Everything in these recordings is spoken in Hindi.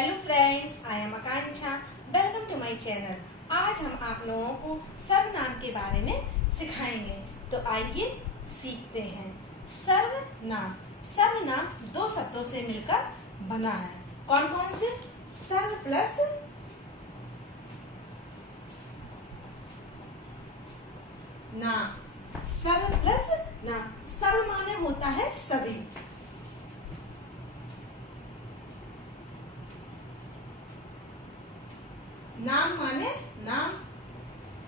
Hello friends, I am Akanksha. Welcome to my channel. आज हम आप लोगों को सर्वनाम के बारे में सिखाएंगे। तो आइए सीखते हैं। सर्वनाम। सर्वनाम दो शब्दों से मिलकर बना है। कौन कौन से? सर्व प्लस नाम। सर्व प्लस नाम। सर्व माने होता है सभी। नाम माने नाम।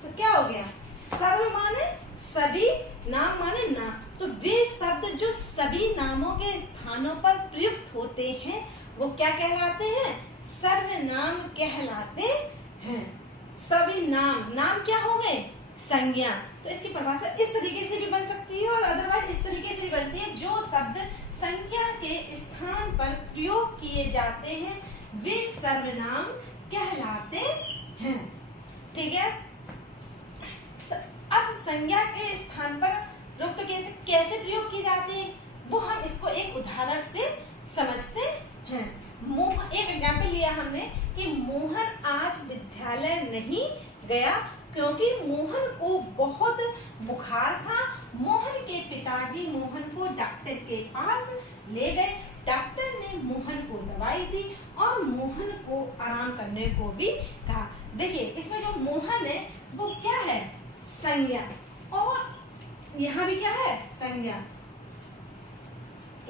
तो क्या हो गया? सर्व माने सभी, नाम माने नाम। तो वे शब्द जो सभी नामों के स्थानों पर प्रयुक्त होते हैं वो क्या कहलाते हैं? सर्वनाम कहलाते हैं। सभी नाम। नाम क्या हो गए? संज्ञा। तो इसकी परिभाषा इस तरीके से भी बन सकती है और अदरवाइज इस तरीके से भी बनती है। जो शब्द संज्ञा के स्थान पर प्रयोग किए जाते हैं वे सर्वनाम कहलाते हैं। ठीक है। अब संज्ञा के स्थान पर प्रयोग तो कैसे प्रयोग की जाती है वो हम इसको एक उदाहरण से समझते हैं। एक एग्जाम्पल लिया हमने कि मोहन आज विद्यालय नहीं गया क्योंकि मोहन को बहुत बुखार था। मोहन के पिताजी मोहन को डॉक्टर के पास ले गए। डॉक्टर ने मोहन को दवाई दी और मोहन को आराम करने को भी कहा। देखिए इसमें जो मोहन है वो क्या है? संज्ञा। और यहाँ भी क्या है? संज्ञा।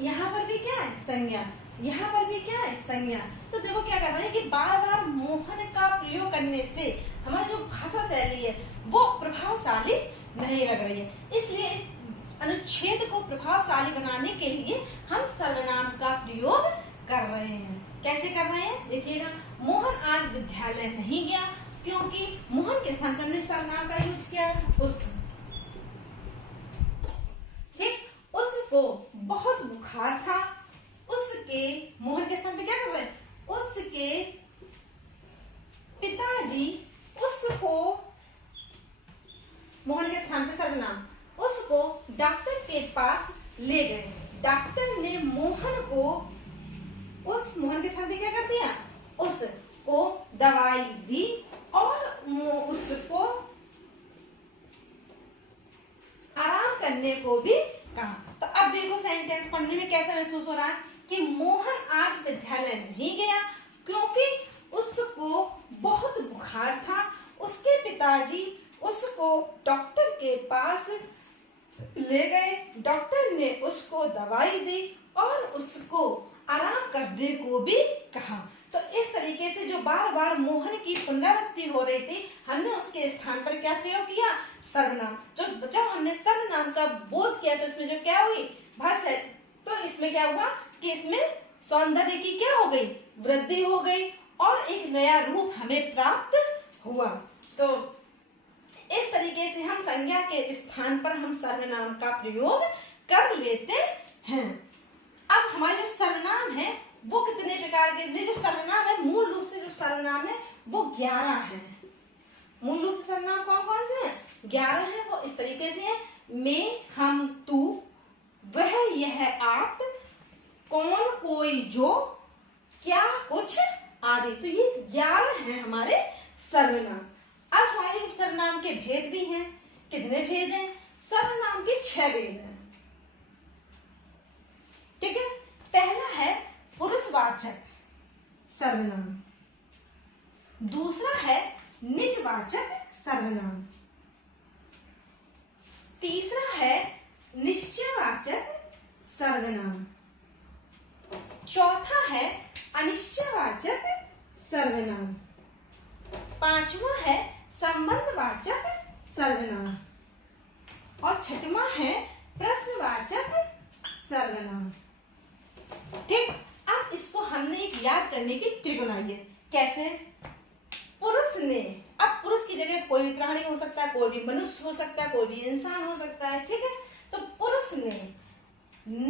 यहाँ पर भी क्या है? संज्ञा। यहाँ पर भी क्या है? संज्ञा। तो देखो क्या कर रहा है कि बार बार मोहन का प्रयोग करने से हमारी जो भाषा शैली है वो प्रभावशाली नहीं लग रही है। इसलिए इस अनुच्छेद को प्रभावशाली बनाने के लिए हम सर्वनाम का प्रयोग कर रहे हैं। कैसे कर रहे हैं? देखिएगा, मोहन आज विद्यालय नहीं गया क्योंकि मोहन के स्थान पर हमने सर्वनाम का यूज किया उस। ठीक, उसको बहुत बुखार था। उसके, मोहन के स्थान पे क्या कर रहे हैं? उसके पिताजी उसको, मोहन के स्थान पे सर्वनाम, उसको डॉक्टर के पास ले गए। डॉक्टर ने मोहन को, उस मोहन के साथ क्या कर दिया? उसको दवाई दी और उसको आराम करने को भी कहा। तो अब देखो सेंटेंस पढ़ने में कैसा महसूस हो रहा है कि मोहन आज विद्यालय नहीं गया क्योंकि उसको बहुत बुखार था। उसके पिताजी उसको डॉक्टर के पास ले गए। डॉक्टर ने उसको दवाई दी और उसको आराम करने को भी कहा। तो इस तरीके से जो बार बार मोहन की पुनरावृत्ति हो रही थी हमने उसके स्थान पर क्या प्रयोग किया? सर्वनाम। जब हमने सर्वनाम का बोध किया तो इसमें जो क्या हुई? भाषा। तो इसमें क्या हुआ कि इसमें सौंदर्य की क्या हो गई? वृद्धि हो गई और एक नया रूप हमें प्राप्त हुआ। तो इस तरीके से हम संज्ञा के स्थान पर हम सर्वनाम का प्रयोग कर लेते हैं। अब हमारे जो सर्वनाम है वो कितने प्रकार के? जो सर्वनाम है मूल रूप से जो सर्वनाम है वो 11 है। मूल रूप से सर्वनाम कौन कौन से हैं? 11 है। वो इस तरीके से है: मैं, हम, तू, वह, यह, आप, कौन, कोई, जो, क्या, कुछ आदि। तो ये 11 है हमारे सर्वनाम। अब हमारे सर्वनाम के भेद भी हैं। कितने भेद हैं? सर्वनाम के 6 भेद हैं। ठीक है। पहला है पुरुषवाचक सर्वनाम। दूसरा है निजवाचक सर्वनाम। तीसरा है निश्चयवाचक सर्वनाम। चौथा है अनिश्चयवाचक सर्वनाम। पांचवा है संबंधवाचक सर्वनाम और छठवां है प्रश्नवाचक सर्वनाम। ठीक। अब इसको हमने एक याद करने की ट्रिक बनाई है। कैसे? पुरुष ने, अब पुरुष की जगह कोई भी प्राणी हो सकता है, कोई भी मनुष्य हो सकता है, कोई भी इंसान हो सकता है। ठीक है। तो पुरुष ने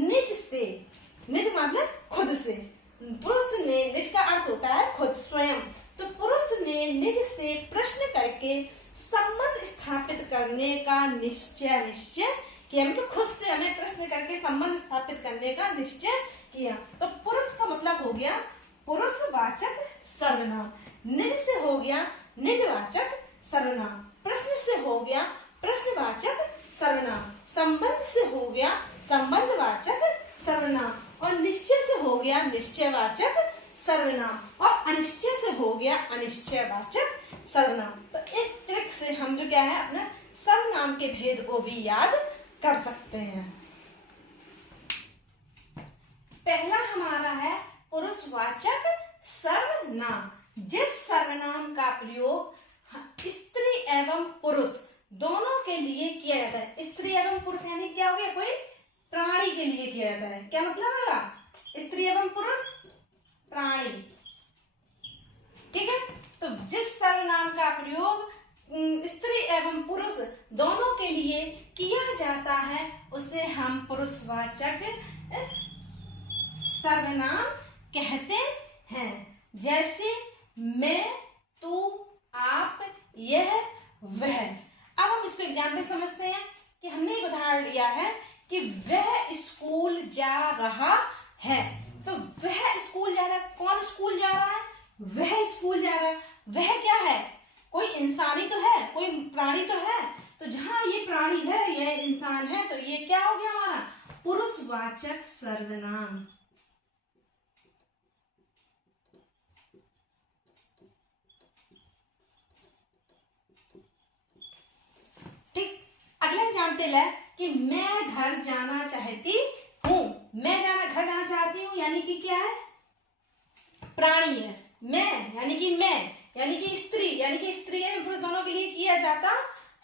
निज से, निज मतलब खुद से, पुरुष ने, निज का अर्थ होता है खुद, स्वयं। तो पुरुष ने निज से प्रश्न करके संबंध स्थापित करने का निश्चय किया। मतलब खुद से हमें प्रश्न करके संबंध स्थापित करने का निश्चय किया। तो पुरुष का मतलब हो गया पुरुषवाचक सर्वनाम। निज से हो गया निजवाचक सर्वनाम, प्रश्न से हो गया प्रश्नवाचक सर्वनाम, संबंध से हो गया संबंधवाचक सर्वनाम, और निश्चय से हो गया निश्चयवाचक सर्वनाम, और अनिश्चय से हो गया अनिश्चयवाचक सर्वनाम। तो इस ट्रिक से हम जो क्या है अपना सर्वनाम के भेद को भी याद कर सकते हैं। पहला हमारा है पुरुषवाचक सर्वनाम। जिस सर्वनाम का प्रयोग स्त्री एवं पुरुष दोनों के लिए किया जाता है। स्त्री एवं पुरुष यानी क्या हो गया, कोई प्राणी के लिए किया जाता है। क्या मतलब होगा, स्त्री एवं पुरुष प्राणी, ठीक है। तो जिस सर्वनाम का प्रयोग स्त्री एवं पुरुष दोनों के लिए किया जाता है उसे हम पुरुषवाचक सर्वनाम कहते हैं। जैसे मैं, तू, आप, यह, वह। अब हम इसको एग्जाम्पल समझते हैं कि हमने एक उदाहरण लिया है कि वह स्कूल जा रहा है। तो वह स्कूल जा रहा है, कौन स्कूल जा रहा है, वह स्कूल जा रहा है। वह क्या है, कोई इंसान ही तो है, कोई प्राणी तो है। तो जहां ये प्राणी है, यह इंसान है, तो ये क्या हो गया हमारा पुरुषवाचक सर्वनाम। ठीक, अगला एग्जाम्पल है कि मैं घर जाना चाहती हूँ। मैं घर जाना चाहती हूँ यानी कि क्या है, प्राणी है। मैं यानी कि स्त्री एवं पुरुष दोनों के लिए किया जाता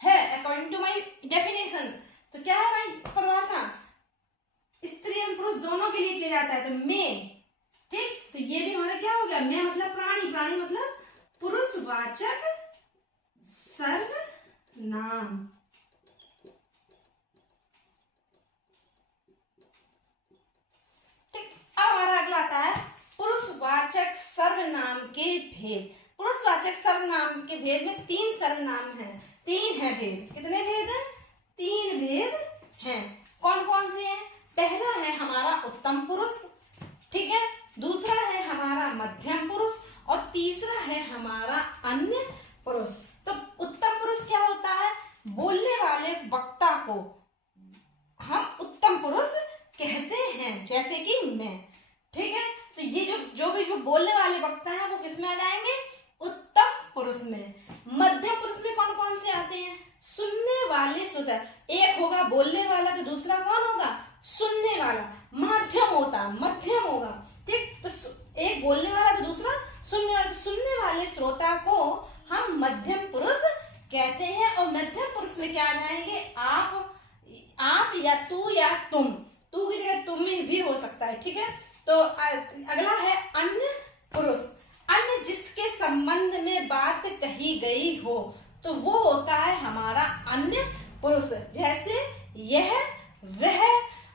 है अकॉर्डिंग टू माई डेफिनेशन। तो क्या है भाई परिभाषा, स्त्री एवं पुरुष दोनों के लिए किया जाता है। तो मैं, ठीक, तो ये भी हमारा क्या हो गया, मैं मतलब प्राणी, प्राणी मतलब पुरुषवाचक सर्वनाम। हमारा अगला आता है पुरुषवाचक सर्वनाम के भेद। पुरुषवाचक सर्वनाम के भेद में 3 सर्वनाम हैं, 3 है भेद। कितने भेद हैं, 3 भेद हैं। कौन कौन से हैं, पहला है हमारा उत्तम पुरुष, ठीक है, दूसरा है हमारा मध्यम पुरुष, और तीसरा है हमारा अन्य पुरुष। तो उत्तम पुरुष क्या होता है, बोलने वाले वक्ता को हम उत्तम पुरुष कहते हैं, जैसे कि मैं, ठीक है। तो ये जो बोलने वाले वक्ता हैं वो किस में आ जाएंगे, उत्तम पुरुष में। मध्यम पुरुष में कौन कौन से आते हैं, सुनने वाले श्रोता। एक होगा बोलने वाला तो दूसरा कौन होगा, सुनने वाला। मध्यम होगा, ठीक। तो एक बोलने वाला तो दूसरा सुनने वाला। तो सुनने वाले श्रोता को हम मध्यम पुरुष कहते हैं। और मध्यम पुरुष में क्या आ जाएंगे, आप या तू या तुम। तू की जगह तुम भी हो सकता है, ठीक है। तो अगला है अन्य पुरुष। अन्य जिसके संबंध में बात कही गई हो तो वो होता है हमारा अन्य पुरुष। जैसे यह, वह,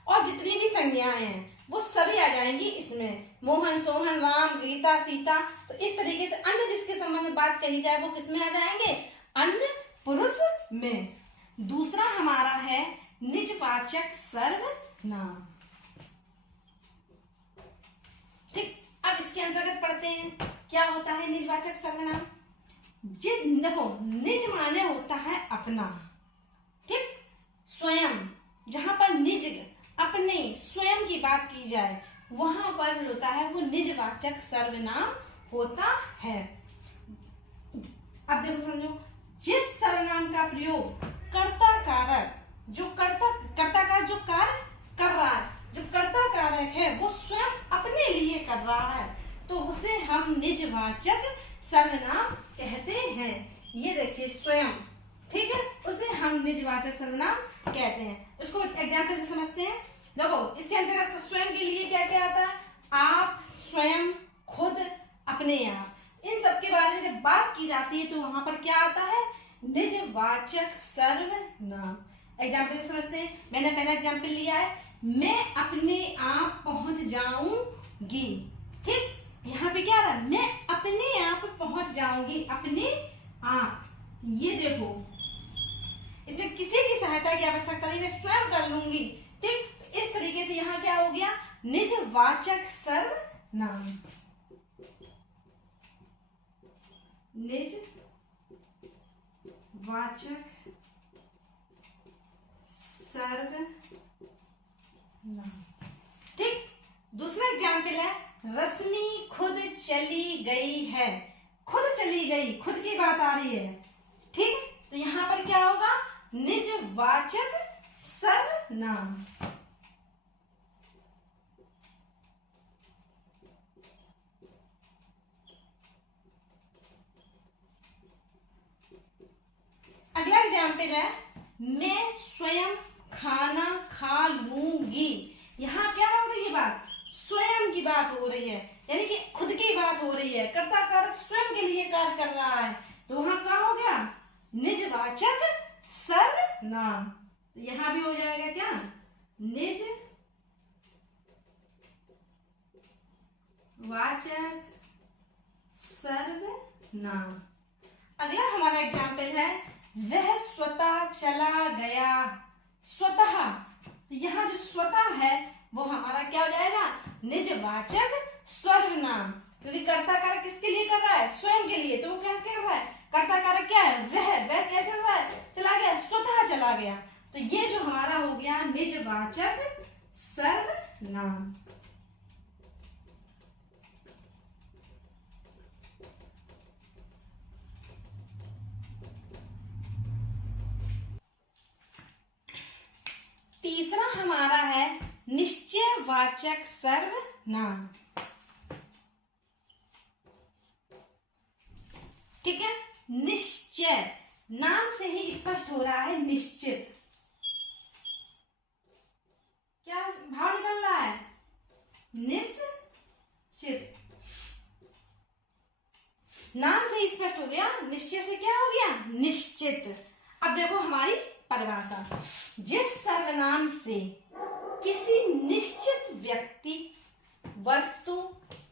और जितनी भी संज्ञाएं हैं वो सभी आ जाएंगी इसमें। मोहन, सोहन, राम, गीता, सीता। तो इस तरीके से अन्य जिसके संबंध में बात कही जाए वो किसमें आ जाएंगे, अन्य पुरुष में। दूसरा हमारा है निजवाचक सर्वनाम, ठीक। अब इसके अंतर्गत पढ़ते हैं क्या होता है निजवाचक सर्वनाम। देखो, निज माने होता है अपना, ठीक, स्वयं। जहां पर निज, अपने, स्वयं की बात की जाए वहां पर होता है वो निजवाचक सर्वनाम होता है। अब देखो समझो, जिस सर्वनाम का प्रयोग कर्ता कारक, जो कर्ता का जो कार्य कर रहा है, जो कर्ता कारक है वो स्वयं अपने लिए कर रहा है, तो उसे हम निजवाचक सर्वनाम कहते हैं। ये देखिए स्वयं, ठीक है, उसे हम निजवाचक सर्वनाम कहते हैं। इसको एग्जाम्पल से समझते हैं। देखो, इसके अंतर्गत स्वयं के लिए क्या क्या आता है, आप, स्वयं, खुद, अपने आप। इन सब के बारे में जब बात की जाती है तो वहां पर क्या आता है, निजवाचक सर्वनाम। एग्जाम्पल से समझते हैं। मैंने पहला एग्जाम्पल लिया है, मैं अपने आप पहुंच जाऊंगी, ठीक। यहाँ पे क्या आ रहा है, मैं अपने आप पहुंच जाऊंगी, अपने आप। ये देखो, इसमें किसी की सहायता की आवश्यकता नहीं, मैं स्वयं कर लूंगी, ठीक। इस तरीके से यहाँ क्या हो गया, निजवाचक सर्वनाम। निज वाचक सर्वनाम। ठीक। दूसरा एग्जाम्पल है, रश्मि खुद चली गई है। खुद चली गई, खुद की बात आ रही है। ठीक, तो यहां पर क्या होगा, निज वाचक सर्वनाम। अगला एग्जाम्पल है, मैं स्वयं खाना खा लूंगी। यहाँ क्या हो रही है बात, स्वयं की बात हो रही है, यानी कि खुद की बात हो रही है। कर्ता कारक स्वयं के लिए कार्य कर रहा है, तो वहां क्या हो गया, निजवाचक सर्वनाम। तो यहां भी हो जाएगा क्या, निज वाचक सर्वनाम। अगला हमारा एग्जाम्पल है, वह स्वतः चला गया। स्वतः, तो यहाँ जो स्वतः है वो हमारा क्या हो जाएगा, निजवाचक सर्वनाम, क्योंकि कर्ता कारक किसके लिए कर रहा है, स्वयं के लिए। तो वो क्या कर रहा है, कर्ता कारक क्या है, वह क्या चल रहा है, चला गया, स्वतः चला गया। तो ये जो हमारा हो गया निजवाचक सर्वनाम। तीसरा हमारा है निश्चयवाचक सर्वनाम। ठीक है, निश्चय, नाम से ही स्पष्ट हो रहा है निश्चित। क्या भाव निकल रहा है, निश्चित। नाम से ही स्पष्ट हो गया, निश्चय से क्या हो गया, निश्चित। अब देखो हमारी परिभाषा, जिस सर्वनाम से किसी निश्चित व्यक्ति, वस्तु,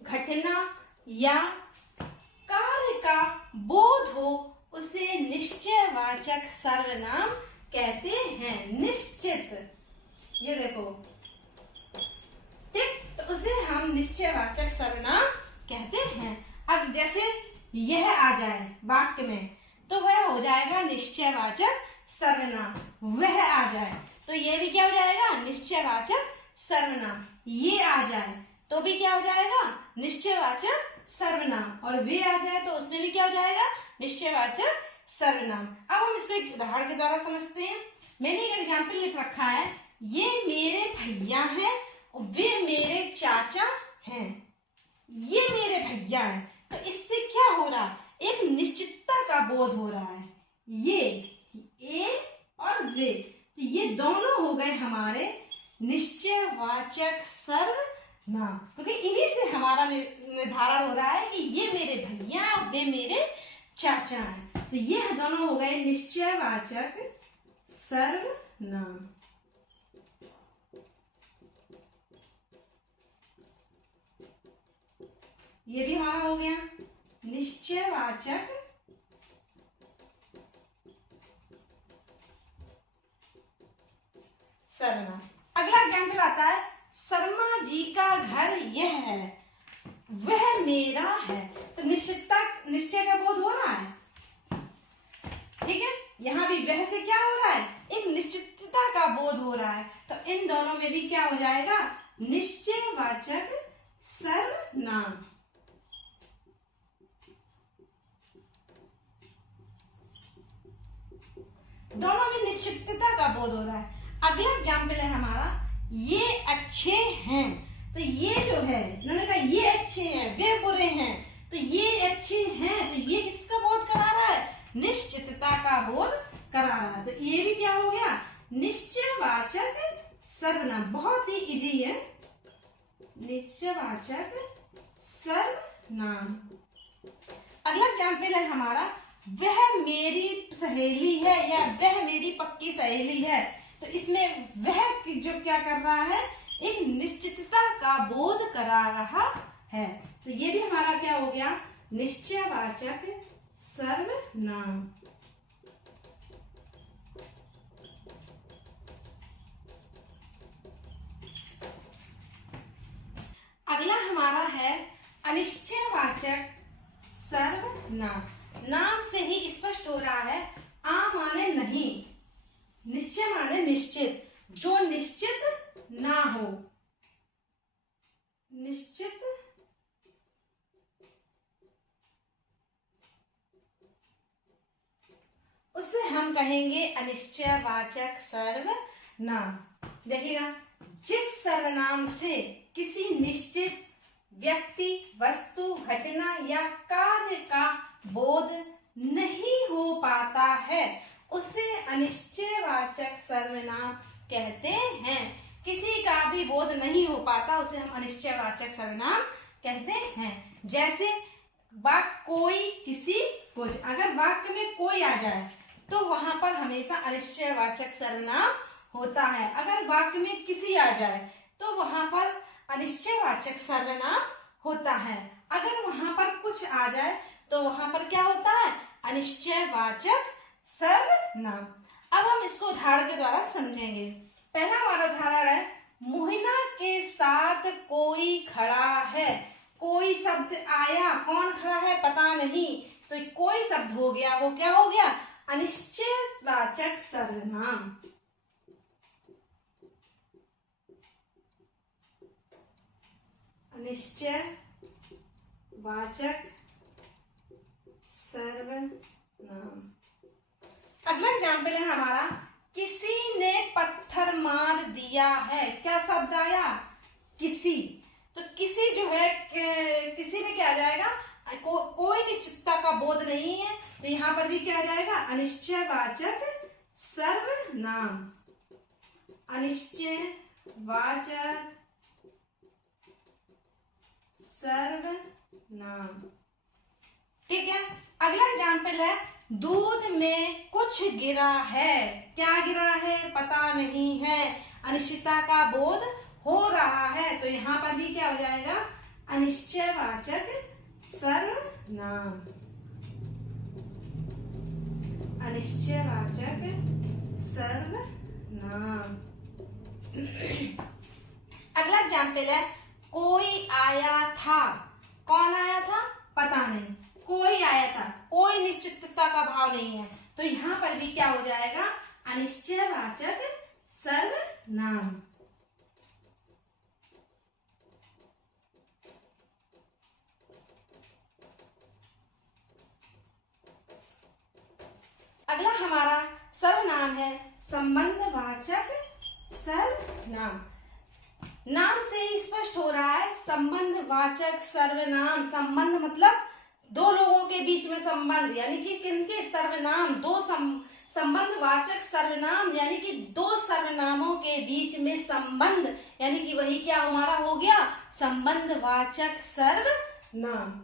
घटना या कार्य का बोध हो उसे निश्चयवाचक सर्वनाम कहते हैं। निश्चित, ये देखो, ठीक, तो उसे हम निश्चयवाचक सर्वनाम कहते हैं। अब जैसे यह आ जाए वाक्य में तो वह हो जाएगा निश्चयवाचक सर्वनाम। वह आ जाए तो ये भी क्या हो जाएगा, निश्चयवाचक सर्वनाम। ये आ जाए तो भी क्या हो जाएगा, निश्चयवाचक सर्वनाम। और वे आ जाए तो उसमें भी क्या हो जाएगा, निश्चयवाचक सर्वनाम। अब हम इसको एक उदाहरण के द्वारा समझते हैं। मैंने एक एग्जाम्पल लिख रखा है, ये मेरे भैया हैं और वे मेरे चाचा हैं। ये मेरे भैया हैं, तो इससे क्या हो रहा है, एक निश्चितता का बोध हो रहा है। ये और वे, तो ये दोनों हो गए हमारे निश्चयवाचक सर्वनाम, क्योंकि इन्हीं से हमारा निर्धारण हो रहा है कि ये मेरे भैया और वे मेरे चाचा हैं। तो ये दोनों हो गए निश्चयवाचक सर्वनाम। ये भी हमारा हो गया निश्चयवाचक सर्वनाम। अगला एग्जाम्पल आता है, शर्मा जी का घर यह है, वह मेरा है। तो निश्चय का बोध हो रहा है। ठीक है, यहाँ भी वह से क्या हो रहा है, एक निश्चितता का बोध हो रहा है। तो इन दोनों में भी क्या हो जाएगा, निश्चयवाचक सर्वनाम। दोनों में निश्चितता का बोध हो रहा है। अगला एग्जाम्पल है हमारा, ये अच्छे हैं। तो ये जो है, इन्होंने कहा ये अच्छे हैं, वे बुरे हैं। तो ये अच्छे हैं, तो ये किसका बोध करा रहा है, निश्चितता का बोध करा रहा है। तो ये भी क्या हो गया, निश्चयवाचक सर्वनाम। बहुत ही इजी है, निश्चयवाचक सर्वनाम। अगला एग्जाम्पल है हमारा, वह मेरी सहेली है या वह मेरी पक्की सहेली है। तो इसमें वह जो क्या कर रहा है, एक निश्चितता का बोध करा रहा है। तो ये भी हमारा क्या हो गया, निश्चयवाचक सर्वनाम। अगला हमारा है अनिश्चयवाचक सर्वनाम। नाम से ही स्पष्ट हो रहा है, आ माने नहीं, निश्चय माने निश्चित, जो निश्चित ना हो, निश्चित उसे हम कहेंगे अनिश्चयवाचक सर्वनाम। देखिएगा, जिस सर्वनाम से किसी निश्चित व्यक्ति, वस्तु, घटना या कार्य का बोध नहीं हो पाता है उसे अनिश्चयवाचक सर्वनाम कहते हैं। किसी का भी बोध नहीं हो पाता उसे हम अनिश्चयवाचक सर्वनाम कहते हैं। जैसे वाक्य कोई, किसी, कुछ, अगर वाक्य में कोई आ जाए तो वहां पर हमेशा अनिश्चयवाचक सर्वनाम होता है। अगर वाक्य में किसी आ जाए तो वहां पर अनिश्चयवाचक सर्वनाम होता है। अगर वहां पर कुछ आ जाए तो वहां पर क्या होता है, अनिश्चयवाचक सर्वनाम। अब हम इसको उदाहरण के द्वारा समझेंगे। पहला हमारा उदाहरण है, मोहिना के साथ कोई खड़ा है। कोई शब्द आया, कौन खड़ा है पता नहीं, तो कोई शब्द हो गया, वो क्या हो गया, अनिश्चयवाचक सर्वनाम। अनिश्चयवाचक सर्वनाम। अगला एग्जाम्पल है हमारा, किसी ने पत्थर मार दिया है। क्या शब्द आया, किसी, तो किसी जो है किसी में क्या आ जाएगा, कोई निश्चितता का बोध नहीं है, तो यहां पर भी क्या आ जाएगा, अनिश्चयवाचक सर्वनाम। अनिश्चयवाचक सर्वनाम, ठीक है। अगला एग्जाम्पल है, दूध में कुछ गिरा है। क्या गिरा है पता नहीं है, अनिश्चितता का बोध हो रहा है, तो यहां पर भी क्या हो जाएगा, अनिश्चयवाचक सर्वनाम। अनिश्चयवाचक सर्वनाम। अगला एग्जाम्पल है, कोई आया था। कौन आया था पता नहीं, कोई आया था, कोई निश्चितता का भाव नहीं है, तो यहां पर भी क्या हो जाएगा, अनिश्चयवाचक सर्वनाम। अगला हमारा सर्वनाम है संबंधवाचक सर्वनाम। नाम से ही स्पष्ट हो रहा है, संबंधवाचक सर्वनाम। संबंध मतलब दो लोगों के बीच में संबंध, यानी कि किनके सर्वनाम, दो संबंधवाचक सर्वनाम, यानी कि दो सर्वनामों के बीच में संबंध, यानी कि वही क्या हमारा हो गया, संबंधवाचक सर्वनाम।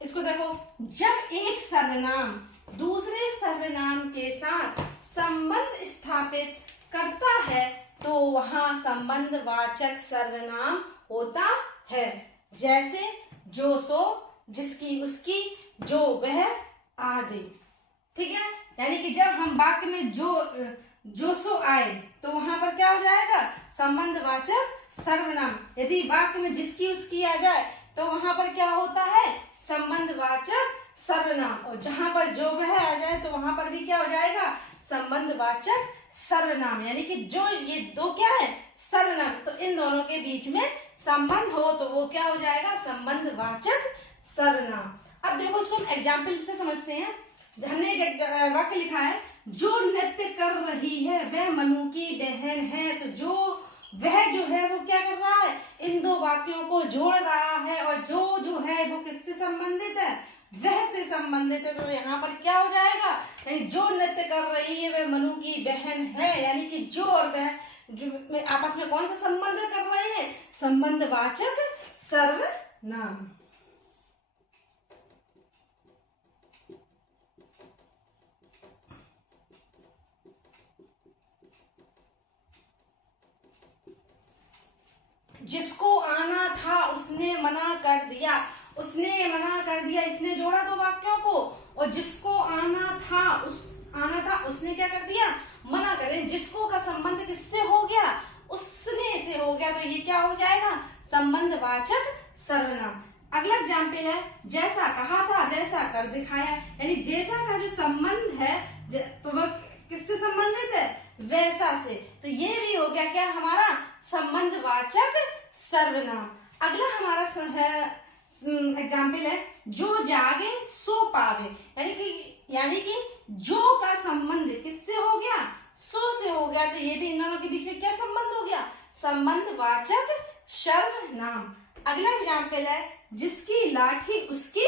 इसको देखो, जब एक सर्वनाम दूसरे सर्वनाम के साथ संबंध स्थापित करता है तो वहां संबंधवाचक सर्वनाम होता है। जैसे जो सो, जिसकी उसकी, जो वह, आदि, ठीक है। यानी कि जब हम वाक्य में जो सो आए तो वहां पर क्या हो जाएगा, संबंधवाचक सर्वनाम। यदि वाक्य में जिसकी उसकी आ जाए तो वहां पर क्या होता है, संबंधवाचक सर्वनाम। और जहां पर जो वह आ जाए तो वहां पर भी क्या हो जाएगा, संबंधवाचक सर्वनाम। यानी कि जो ये दो क्या है, सर्वनाम, तो इन दोनों के बीच में संबंध हो तो वो क्या हो जाएगा, संबंधवाचक सर्वनाम। अब देखो इसको हम एग्जाम्पल से समझते हैं। हमने एक वाक्य लिखा है, जो नृत्य कर रही है वह मनु की बहन है। तो जो वह जो है वो क्या कर रहा है, इन दो वाक्यों को जोड़ रहा है, और जो है वो किससे संबंधित है, वह से संबंधित है। तो यहाँ पर क्या हो जाएगा, यानी जो नृत्य कर रही है वह मनु की बहन है, यानी कि जो और वह आपस में कौन सा संबंध कर रहे हैं, संबंधवाचक सर्वनाम। जिसको आना था उसने मना कर दिया। उसने मना कर दिया, इसने जोड़ा दो वाक्यों को, और जिसको आना था उसने क्या कर दिया, मना कर दिया। जिसको का संबंध किससे हो गया, उसने से हो गया, तो ये क्या हो जाएगा, संबंधवाचक सर्वनाम। अगला एग्जाम्पल है जैसा कहा था वैसा कर दिखाया, यानी जैसा का जो संबंध है तो वह किससे संबंधित है, वैसा से। तो ये भी हो गया क्या हमारा संबंधवाचक सर्वनाम। अगला हमारा एग्जाम्पल है जो जागे सो पावे, यानी कि जो का संबंध किससे हो गया, सो से हो गया। तो ये भी इन दोनों के बीच में क्या संबंध हो गया, संबंधवाचक सर्वनाम। अगला एग्जाम्पल है जिसकी लाठी उसकी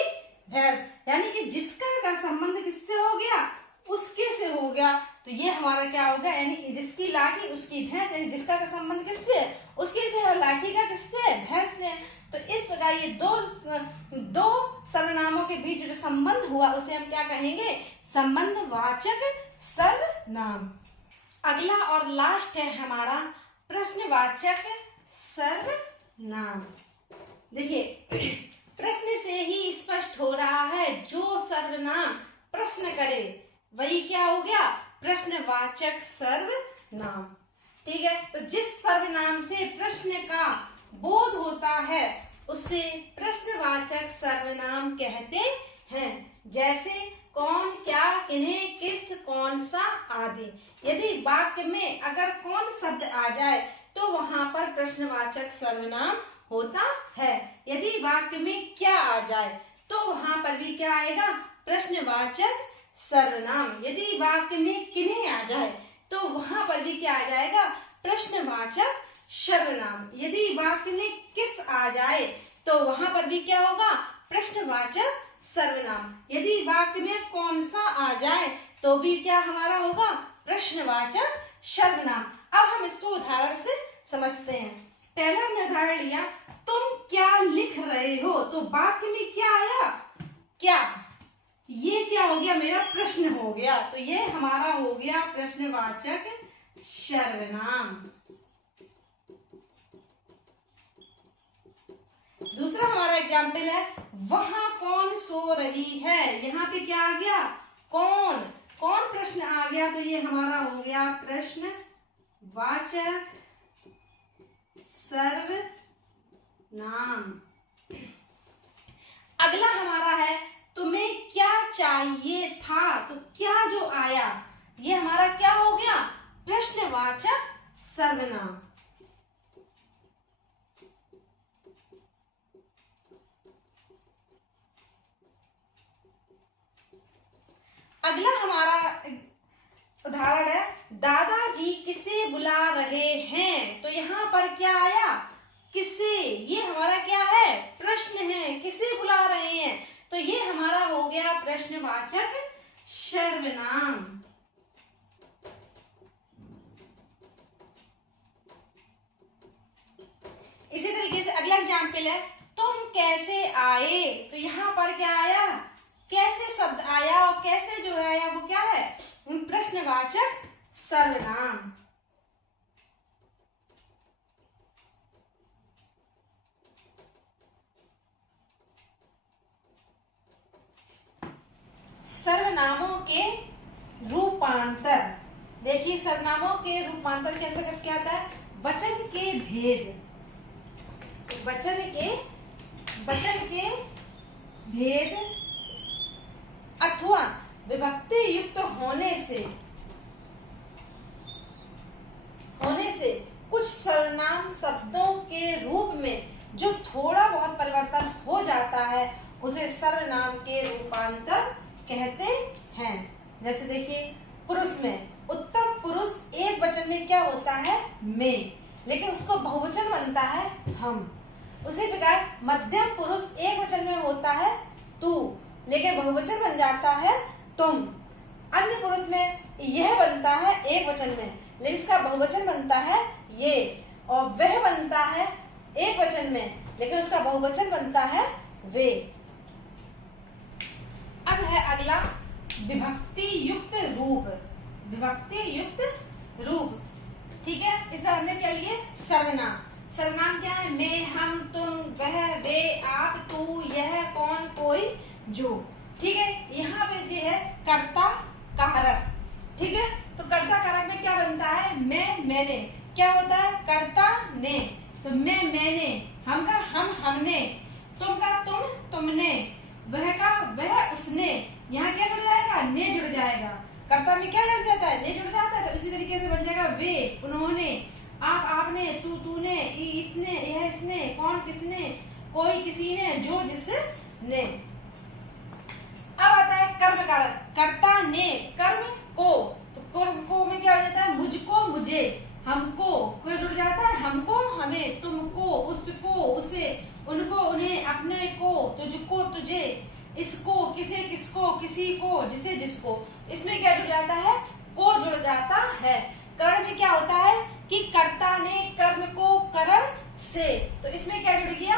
भैंस, यानी कि जिसका का संबंध किससे हो गया, उसके से हो गया। तो ये हमारा क्या होगा, यानी जिसकी लाठी उसकी भैंस, यानी जिसका का संबंध किससे है, उसके से, और लाठी का किससे है, भैंस से। तो इस प्रकार ये दो सर्वनामों के बीच जो संबंध हुआ उसे हम क्या कहेंगे, संबंधवाचक सर्वनाम। अगला और लास्ट है हमारा प्रश्नवाचक सर्वनाम। देखिए प्रश्न से ही स्पष्ट हो रहा है जो सर्वनाम प्रश्न करे वही क्या हो गया, प्रश्नवाचक सर्वनाम। ठीक है, तो जिस सर्वनाम से प्रश्न का बोध होता है उसे प्रश्नवाचक सर्वनाम कहते हैं। जैसे कौन, क्या, किन्हें, किस, कौन सा आदि। यदि वाक्य में अगर कौन शब्द आ जाए तो वहां पर प्रश्नवाचक सर्वनाम होता है। यदि वाक्य में क्या आ जाए तो वहां पर भी क्या आएगा, प्रश्नवाचक सर्वनाम। यदि वाक्य में किन्हें आ जाए तो वहां पर भी क्या आ जाएगा, प्रश्नवाचक सर्वनाम। यदि वाक्य में किस आ जाए तो वहां पर भी क्या होगा, प्रश्नवाचक सर्वनाम। यदि वाक्य में कौन सा आ जाए तो भी क्या हमारा होगा, प्रश्नवाचक सर्वनाम। अब हम इसको उदाहरण से समझते हैं। पहला हमने उदाहरण लिया, तुम क्या लिख रहे हो, तो वाक्य में क्या आया, क्या, ये क्या हो गया, मेरा प्रश्न हो गया। तो ये हमारा हो गया प्रश्नवाचक सर्वनाम। दूसरा हमारा एग्जाम्पल है वहां कौन सो रही है, यहाँ पे क्या आ गया, कौन, कौन प्रश्न आ गया। तो ये हमारा हो गया प्रश्नवाचक सर्वनाम। अगला हमारा है तुम्हें क्या चाहिए था, तो क्या जो आया ये हमारा क्या हो गया, प्रश्नवाचक सर्वनाम। अगला हमारा उदाहरण है दादाजी किसे बुला रहे हैं, तो यहाँ पर क्या आया, किसे, ये हमारा क्या है, प्रश्न है, किसे बुला रहे हैं। तो ये हमारा हो गया प्रश्नवाचक सर्वनाम। इसी तरीके से अगला एग्जाम्पल है तुम कैसे आए, तो यहाँ पर क्या आया, कैसे शब्द आया, और कैसे जो आया वो क्या है, प्रश्नवाचक सर्वनाम। सर्वनामों के रूपांतर। देखिए सर्वनामों के रूपांतर के अंतर्गत क्या आता है, वचन के भेद, वचन के भेद अथवा विभक्ति युक्त होने से कुछ सर्वनाम शब्दों के रूप में जो थोड़ा बहुत परिवर्तन हो जाता है उसे सर्वनाम के रूपांतर कहते हैं। जैसे देखिए पुरुष में उत्तम पुरुष एक वचन में क्या होता है, में, लेकिन उसको बहुवचन बनता है हम। उसी प्रकार मध्यम पुरुष एक वचन में होता है तू, लेकिन बहुवचन बन जाता है तुम। अन्य पुरुष में यह बनता है एक वचन में, लेकिन इसका बहुवचन बनता है ये, और वह बनता है एक वचन में लेकिन उसका बहुवचन बनता है वे। अब है अगला विभक्ति युक्त रूप, विभक्ति युक्त रूप। ठीक है, इसका हमने क्या लिए, सर्वनाम। सर्वनाम क्या है, मैं, हम, तुम, वह, वे, आप, तू, यह, कौन, कोई, जो। ठीक है, यहाँ पे ये है कर्ता कारक। ठीक है, तो कर्ता कारक में क्या बनता है, मैं, मैंने। क्या होता है, कर्ता ने, तो मैं, मैंने, हम का हम, हमने, तुम का तुम, उसने, यहाँ क्या जुड़ जाएगा, ने जुड़ जाएगा। कर्ता में क्या जुड़ जाता है, ने जुड़ जाता है। तो इसी तरीके से बन जाएगा वे, उन्होंने, आप आपने, तू तूने, इसने, यह इसने, कौन किसने, कोई किसी ने, जो जिसने। अब आता है कर्म कारक, कर्ता ने कर्म को, तो कर्म को में क्या हो जाता है, मुझको, मुझे, हमको, कोई जुड़ जाता है, हमको, हमें, तुमको, उसको, उसे, उनको, उन्हें, अपने को, तुझको, तुझे, इसको, किसे, किसको, किसी को, जिसे, जिसको। इसमें क्या जुड़ जाता है, को जुड़ जाता है। करण में क्या होता है कि कर्ता ने कर्म को करण से, तो इसमें क्या जुड़ गया,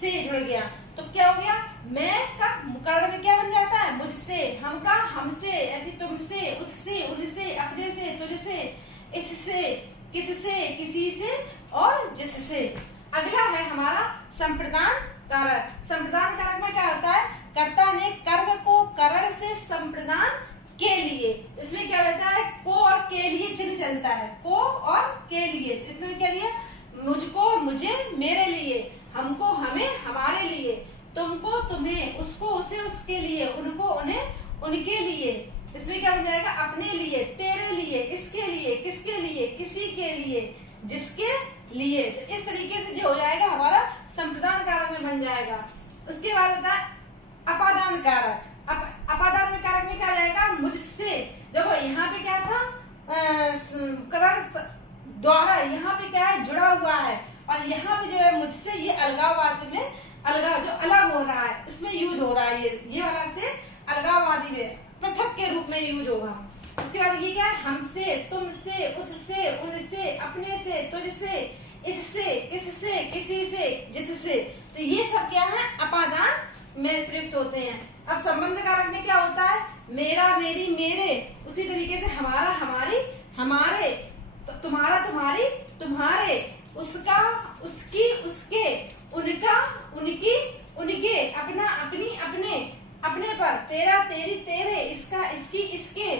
से जुड़ गया। तो क्या हो गया, मैं का करण में क्या बन जाता है, मुझसे, हम का हमसे, ऐसे तुमसे, उससे, उनसे, अपने से, तुझसे, इससे, किससे, किसी से और जिससे। अगला है हमारा संप्रदान कारक। संप्रदान कारक में क्या होता है, कर्ता ने कर्म को करण से संप्रदान के लिए, इसमें क्या होता है, को और के लिए चिन्ह चलता है, को और के लिए। तो इसमें क्या लिए, मुझको, मुझे, मेरे लिए, हमको, हमें, हमारे लिए, तुमको, तुम्हें, उसको, उसे, उसके लिए, उनको, उन्हें, उनके लिए। इसमें क्या बन जाएगा, अपने लिए, तेरे लिए, इसके लिए, किसके लिए, किसी के लिए, जिसके लिए। तो इस तरीके से जो हो जाएगा हमारा संप्रदान कारक में बन जाएगा। उसके बाद होता है अपादान कारक। अपादान में कारक में क्या जाएगा, मुझसे। देखो यहाँ पे क्या था, करण द्वारा, यहाँ पे क्या है, जुड़ा हुआ है, और यहाँ पे जो है मुझसे, ये अलगाववादी में, अलगाव जो अलग हो रहा है, इसमें यूज हो रहा है, ये वाला से अलगाववादी में पृथक के रूप में यूज होगा। उसके बाद ये क्या है, हमसे, तुमसे, उससे, उनसे, अपने से, तुझसे, इससे, किससे, किसी से, जिससे। तो ये सब क्या है, अपादान में प्रयुक्त होते हैं। अब संबंध कारक में क्या होता है, मेरा, मेरी, मेरे, उसी तरीके से हमारा, हमारी, हमारे, तो तुम्हारा, तुम्हारी, तुम्हारे, उसका, उसकी, उसके, उनका, उनकी, उनके, अपना, अपनी, अपने, अपने पर, तेरा, तेरी, तेरे, इसका, इसकी, इसके,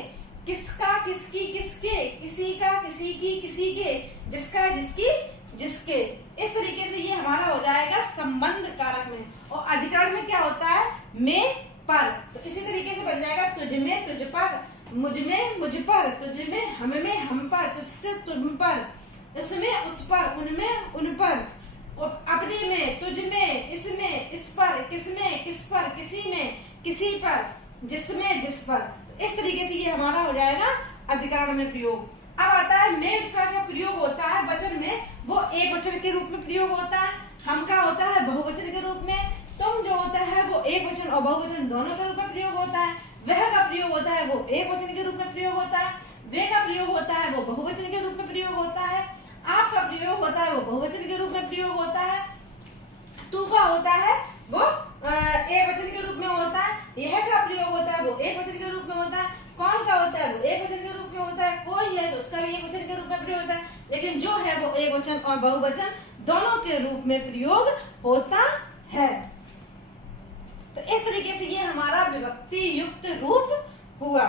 किसका, किसकी, किसके, किसी का, किसी की, किसी के, जिसका, जिसकी, जिसके। इस तरीके से ये हमारा हो जाएगा संबंध कारक में। और अधिकरण में क्या होता है, में, पर। तो इसी तरीके से बन जाएगा तुझ में, तुझ पर, मुझ में, मुझ पर, तुझ में, हम पर, तुझसे, तुम पर, उसमें, उस पर, उनमें, उन पर, अपने में, तुझ में, इसमें, इस पर, किसमें, किस पर, किसी में, किसी पर, जिसमें, जिस पर। तो इस तरीके से ये हमारा हो जाएगा अधिकरण में प्रयोग। अब आता है में का जो प्रयोग होता है वचन में, वो एक वचन के रूप में प्रयोग होता है, हम का होता है बहुवचन के रूप में, तुम जो होता है वो एक वचन और बहुवचन दोनों के रूप में प्रयोग होता है, वह का प्रयोग होता है वो एक वचन के रूप में प्रयोग होता है, वे का प्रयोग होता है वो बहुवचन के रूप में प्रयोग होता है, आप का प्रयोग होता है वो बहुवचन के रूप में प्रयोग होता है, तू का होता है वो एक वचन के रूप में होता है, यह का प्रयोग होता है वो एक वचन के रूप में होता है, कौन का होता है वो एक वचन के रूप में होता है, कोई है तो उसका भी एक वचन के रूप में प्रयोग होता है, लेकिन जो है वो एक वचन और बहुवचन दोनों के रूप में प्रयोग होता है। तो इस तरीके से ये हमारा विभक्ति युक्त रूप हुआ।